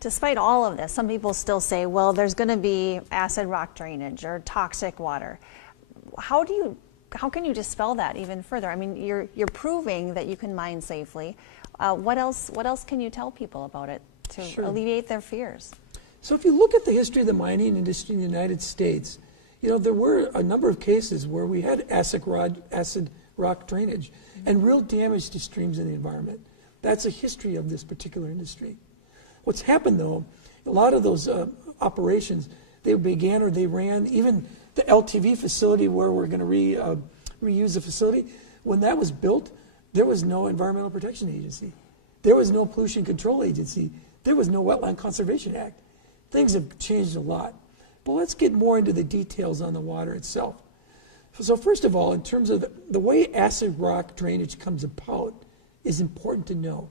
Despite all of this, some people still say, well, there's going to be acid rock drainage or toxic water. How can you dispel that even further? I mean, you're proving that you can mine safely. What else can you tell people about it to alleviate their fears? So if you look at the history of the mining industry in the United States, there were a number of cases where we had acid rock drainage and real damage to streams in the environment. That's a history of this particular industry. What's happened, though, a lot of those operations, they began or they ran, even the LTV facility where we're going to reuse the facility, when that was built, there was no Environmental Protection Agency. There was no Pollution Control Agency. There was no Wetland Conservation Act. Things have changed a lot. But let's get more into the details on the water itself. So first of all, in terms of the way acid rock drainage comes about is important to know.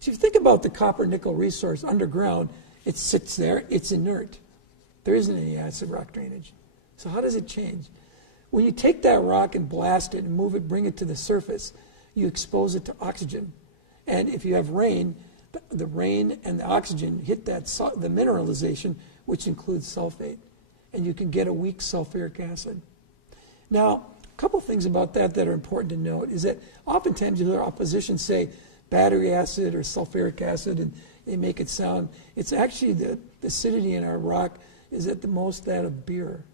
So if you think about the copper-nickel resource underground, it sits there, it's inert. There isn't any acid rock drainage. So how does it change? When you take that rock and blast it and move it, bring it to the surface, you expose it to oxygen. And if you have rain, the rain and the oxygen hit the mineralization, which includes sulfate. And you can get a weak sulfuric acid. Now, a couple things about that are important to note is that oftentimes you hear opposition say battery acid or sulfuric acid, and they make it sound, it's actually the acidity in our rock is at the most that of beer.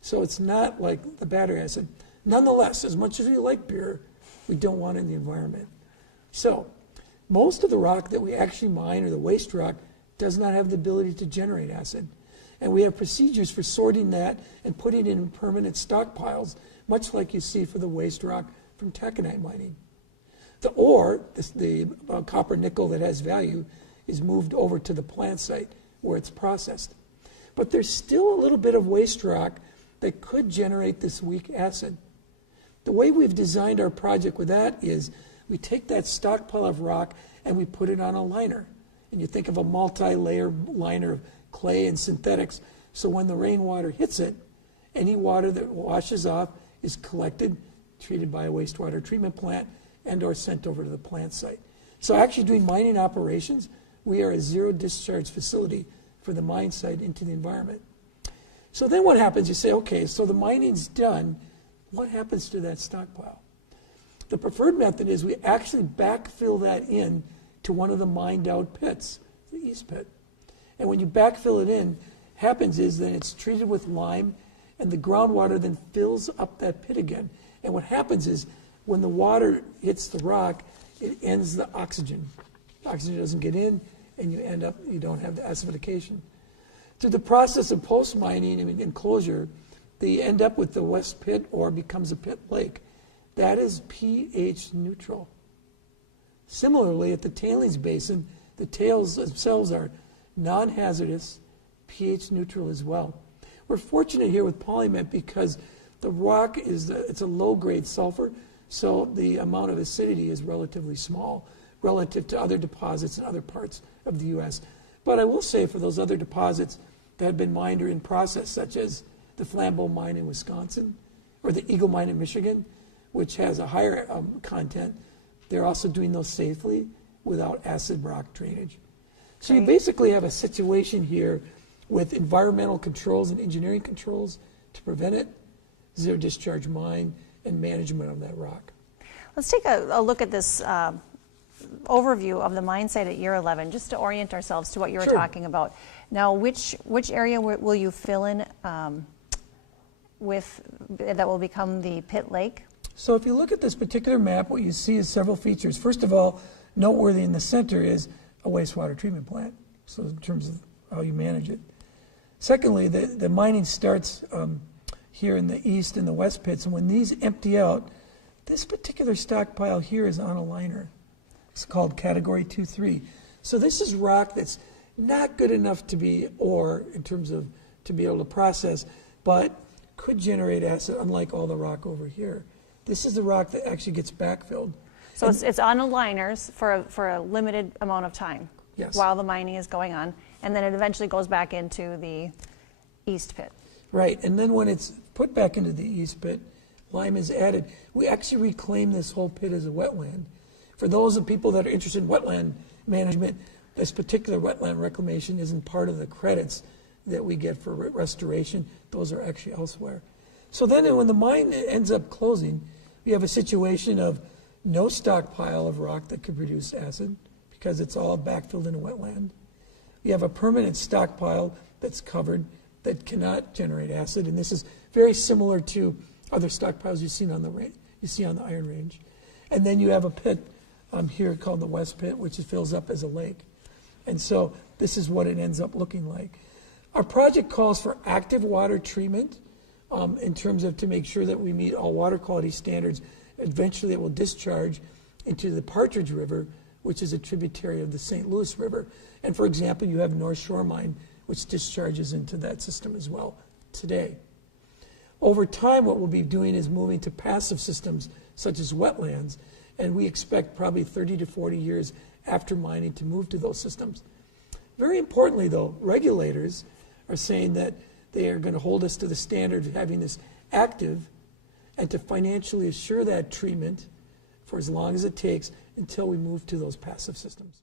So it's not like the battery acid. Nonetheless, as much as we like beer, we don't want it in the environment. So most of the rock that we actually mine, or the waste rock, does not have the ability to generate acid. And we have procedures for sorting that and putting it in permanent stockpiles, much like you see for the waste rock from taconite mining. The ore, the copper nickel that has value, is moved over to the plant site where it's processed. But there's still a little bit of waste rock that could generate this weak acid. The way we've designed our project with that is we take that stockpile of rock and we put it on a liner. And you think of a multi-layer liner of clay and synthetics, so when the rainwater hits it, any water that washes off is collected, treated by a wastewater treatment plant, and or sent over to the plant site. So actually doing mining operations, we are a zero discharge facility for the mine site into the environment. So then what happens? You say, okay, so the mining's done. What happens to that stockpile? The preferred method is we actually backfill that in to one of the mined out pits, the East Pit. And when you backfill it in, happens is that it's treated with lime, and the groundwater then fills up that pit again. And what happens is when the water hits the rock, it ends the oxygen. Oxygen doesn't get in, and you don't have the acidification. Through the process of post-mining and closure, they end up with the West Pit, or becomes a pit lake. That is pH neutral. Similarly, at the tailings basin, the tails themselves are non-hazardous, pH neutral as well. We're fortunate here with PolyMet because the rock it's a low-grade sulfur, so the amount of acidity is relatively small relative to other deposits in other parts of the U.S. But I will say for those other deposits that have been mined or in process, such as the Flambeau mine in Wisconsin or the Eagle mine in Michigan, which has a higher content, they're also doing those safely without acid rock drainage. So you basically have a situation here with environmental controls and engineering controls to prevent it, zero discharge mine, and management of that rock. Let's take a look at this overview of the mine site at year 11, just to orient ourselves to what you were talking about. Now, which area will you fill in with that will become the pit lake? So if you look at this particular map, what you see is several features. First of all, noteworthy in the center is a wastewater treatment plant, so in terms of how you manage it. Secondly, the mining starts here in the east and the west pits, and when these empty out, this particular stockpile here is on a liner. It's called Category 2-3. So this is rock that's not good enough to be ore in terms of to be able to process, but could generate acid, unlike all the rock over here. This is the rock that actually gets backfilled. So it's on the liners for a limited amount of time, yes, while the mining is going on, and then it eventually goes back into the East Pit. Right, and then when it's put back into the East Pit, lime is added. We actually reclaim this whole pit as a wetland. For those of people that are interested in wetland management, this particular wetland reclamation isn't part of the credits that we get for restoration. Those are actually elsewhere. So then when the mine ends up closing, we have a situation of no stockpile of rock that could produce acid because it's all backfilled in a wetland. We have a permanent stockpile that's covered that cannot generate acid, and this is very similar to other stockpiles you see on the Iron Range. And then you have a pit here called the West Pit, which fills up as a lake. And so this is what it ends up looking like. Our project calls for active water treatment in terms of to make sure that we meet all water quality standards. Eventually it will discharge into the Partridge River, which is a tributary of the St. Louis River. And for example, you have North Shore Mine, which discharges into that system as well today. Over time, what we'll be doing is moving to passive systems such as wetlands, and we expect probably 30 to 40 years after mining to move to those systems. Very importantly, though, regulators are saying that they are going to hold us to the standard of having this active and to financially assure that treatment for as long as it takes until we move to those passive systems.